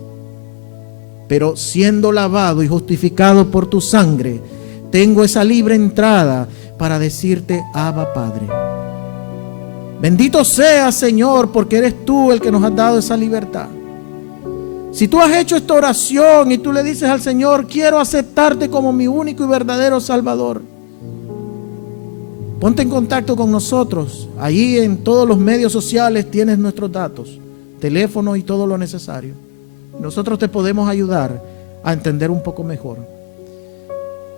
pero siendo lavado y justificado por tu sangre, tengo esa libre entrada para decirte: Abba, Padre. Bendito seas, Señor, porque eres tú el que nos has dado esa libertad. Si tú has hecho esta oración y tú le dices al Señor: quiero aceptarte como mi único y verdadero Salvador, ponte en contacto con nosotros. Allí en todos los medios sociales tienes nuestros datos, teléfono y todo lo necesario. Nosotros te podemos ayudar a entender un poco mejor.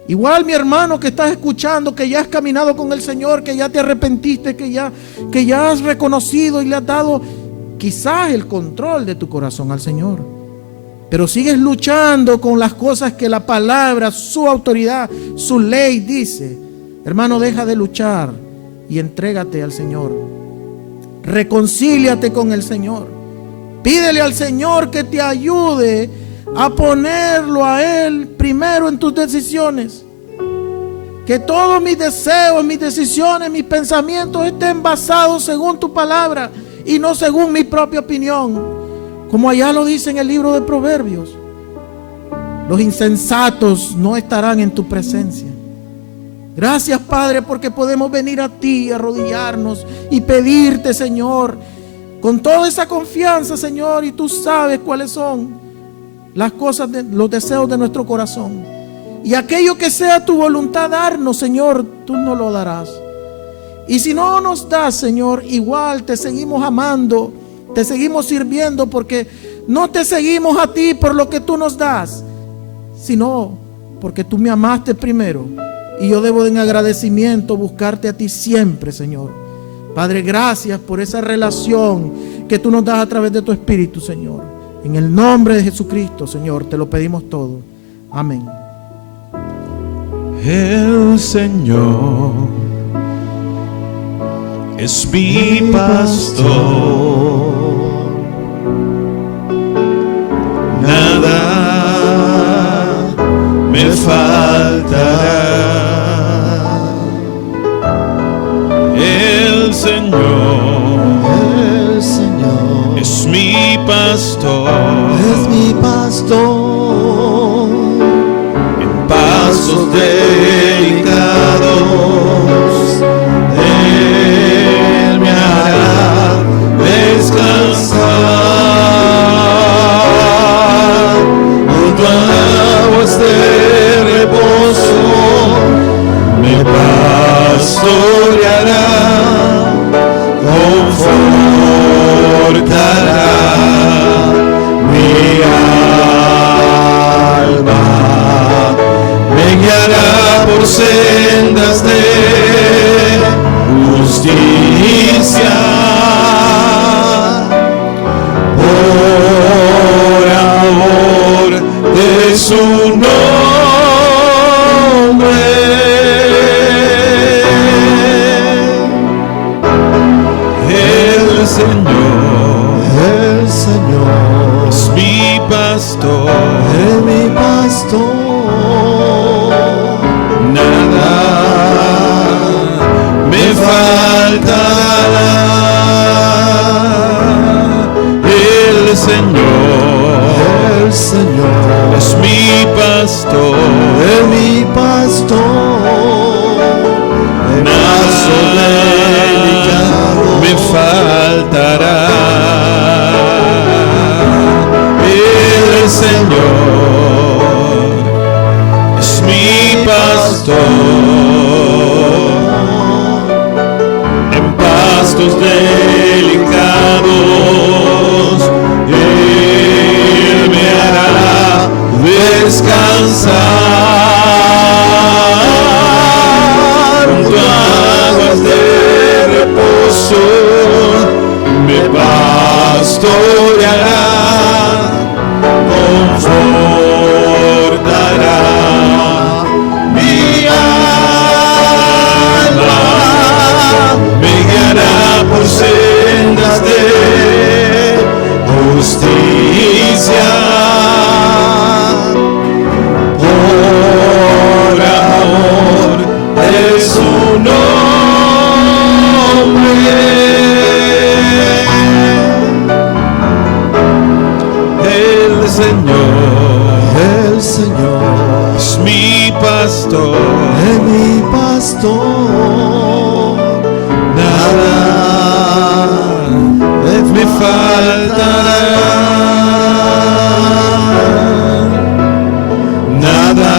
Igual, mi hermano que estás escuchando, que ya has caminado con el Señor, que ya te arrepentiste, que ya has reconocido y le has dado quizás el control de tu corazón al Señor, pero sigues luchando con las cosas que la palabra, su autoridad, su ley dice. Hermano, deja de luchar y entrégate al Señor. Reconcíliate con el Señor. Pídele al Señor que te ayude a ponerlo a Él primero en tus decisiones. Que todos mis deseos, mis decisiones, mis pensamientos estén basados según tu palabra y no según mi propia opinión. Como allá lo dice en el libro de Proverbios: los insensatos no estarán en tu presencia. Gracias, Padre, porque podemos venir a ti, arrodillarnos y pedirte, Señor, con toda esa confianza, Señor, y tú sabes cuáles son las cosas, los deseos de nuestro corazón. Y aquello que sea tu voluntad darnos, Señor, tú nos lo darás. Y si no nos das, Señor, igual te seguimos amando, te seguimos sirviendo, porque no te seguimos a ti por lo que tú nos das, sino porque tú me amaste primero. Y yo debo en agradecimiento buscarte a ti siempre, Señor. Padre, gracias por esa relación que tú nos das a través de tu Espíritu, Señor. En el nombre de Jesucristo, Señor, te lo pedimos todo. Amén. El Señor es mi pastor, nada me faltará. El Señor es mi pastor, en pasos delicados Él me hará descansar, junto a aguas de reposo me pastoreará, confortará guiará por sendas de justicia. Por amor de su nombre. El Señor es mi pastor, nada me faltará. El Señor es mi pastor, nada me faltará. El Señor es mi pastor, en pastos delicados Él me hará descansar. Junto a aguas de reposo me pastoreará, confortará mi alma, me guiará por sendas de justicia. Por amor de su nombre. El Señor es mi pastor, nada me faltará, nada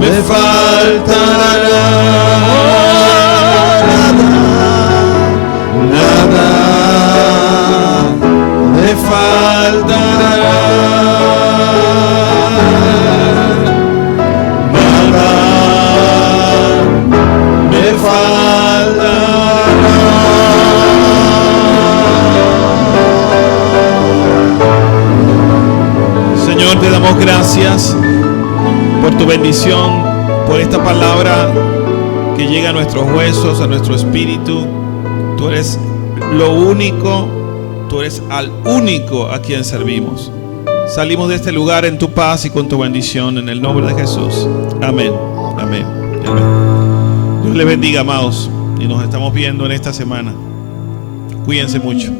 me faltará, nada me faltará, nada me faltará. Señor, te damos gracias por tu bendición, por esta palabra que llega a nuestros huesos, a nuestro espíritu. Tú eres lo único, tú eres al único a quien servimos. Salimos de este lugar en tu paz y con tu bendición, en el nombre de Jesús. Amén. Amén. Amén. Dios les bendiga, amados, y nos estamos viendo en esta semana. Cuídense mucho.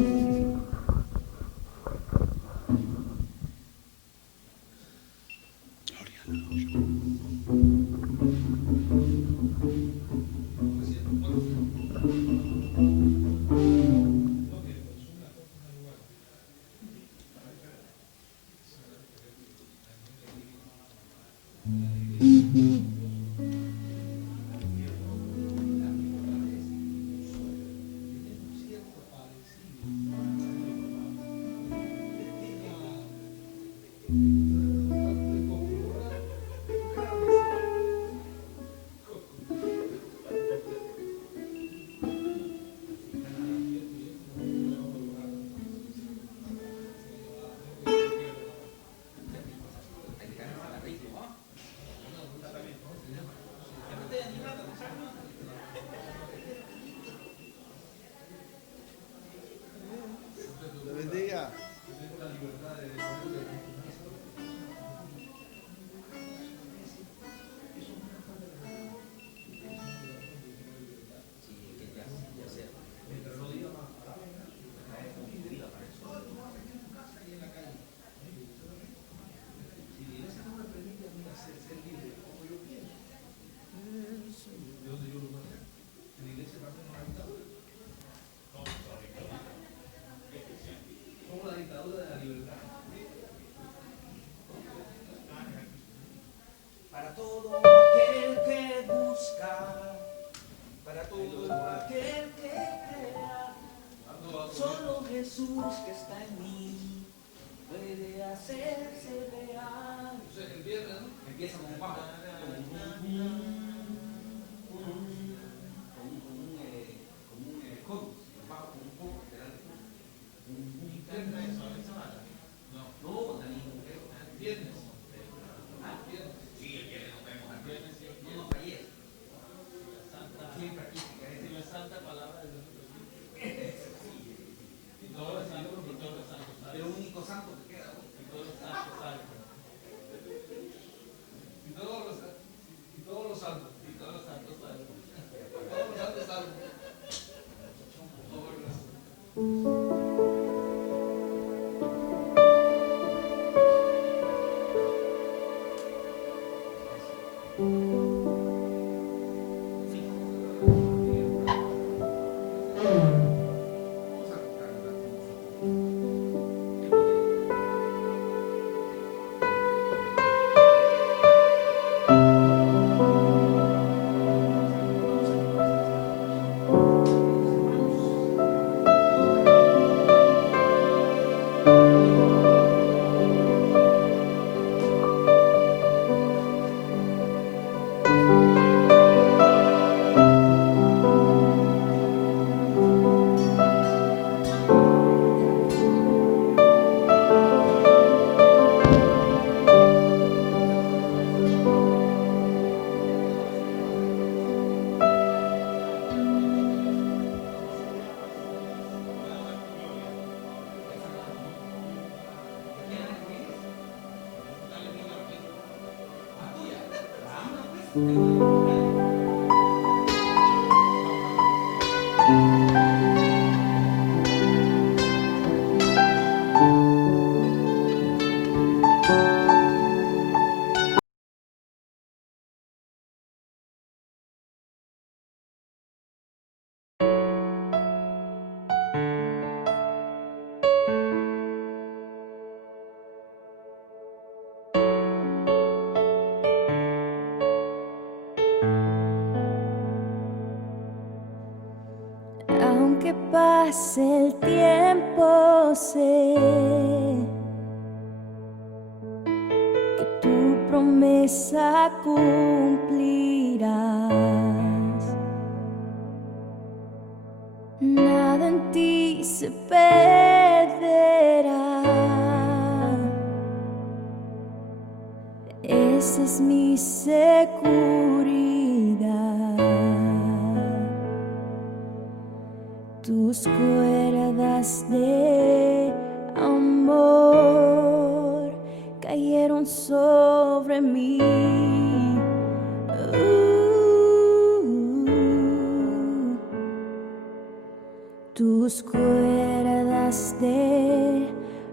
que está en mí puede hacerse real. Entonces el viernes, ¿no? Empieza con Aunque pase el tiempo, sé que tu promesa cumplirás. Nada en ti se perderá. Esa es mi seguridad. Tus cuerdas de amor cayeron sobre mí. Tus cuerdas de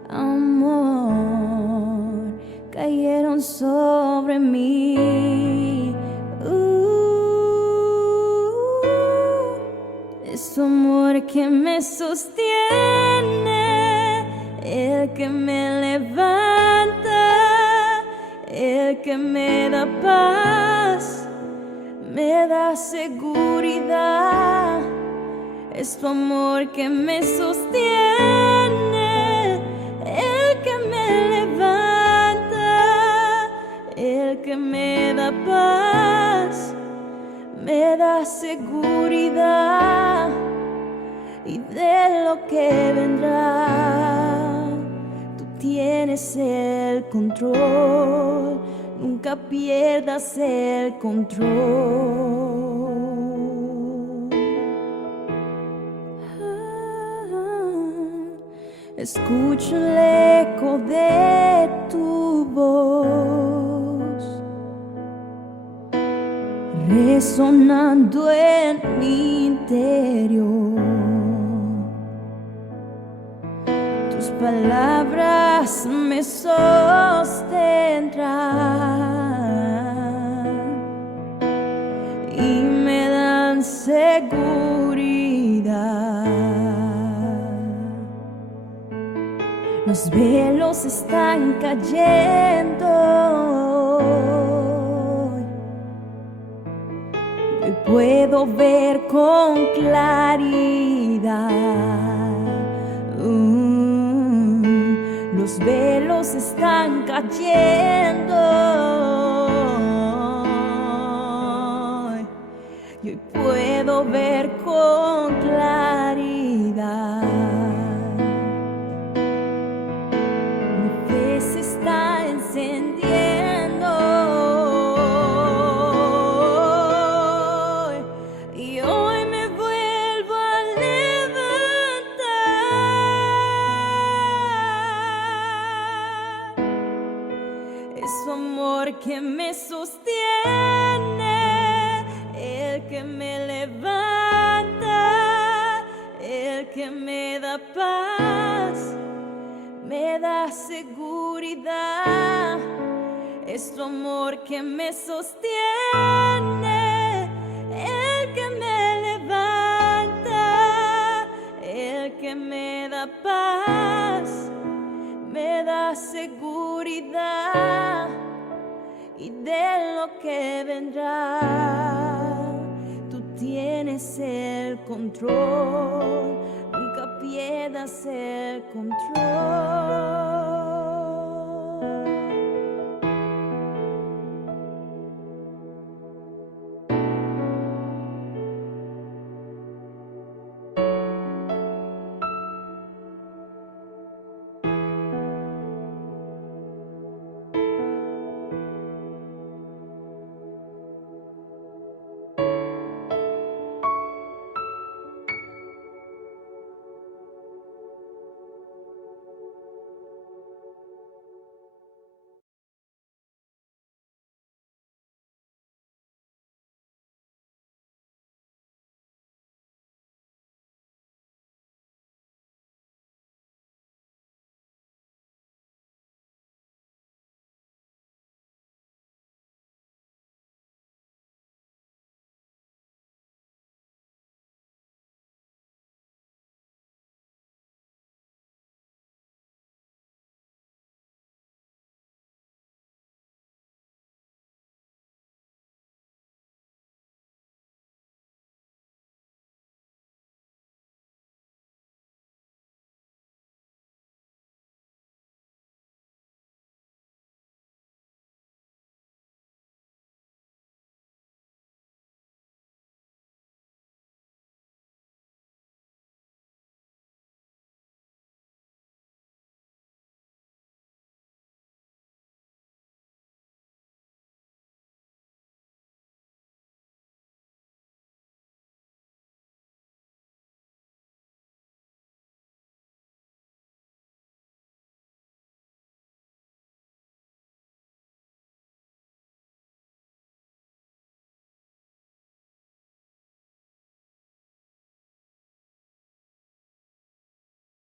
amor cayeron sobre mí. Es tu amor que me sostiene, el que me levanta, el que me da paz, me da seguridad. Es tu amor que me sostiene, el que me levanta, el que me da paz, me da seguridad. Y de lo que vendrá, tú tienes el control, nunca pierdas el control. Escucho el eco de tu voz resonando en mi interior. Tus palabras me sostendrán y me dan seguridad. Los velos están cayendo. Hoy puedo ver con claridad. Los velos están cayendo. Y hoy puedo ver con claridad. Encendiendo y hoy me vuelvo a levantar. Es su amor que me sostiene, el que me levanta, el que me da paz, me da seguridad. es tu amor que me sostiene, el que me levanta, el que me da paz, me da seguridad y de lo que vendrá. Tú tienes el control, nunca pierdas el control.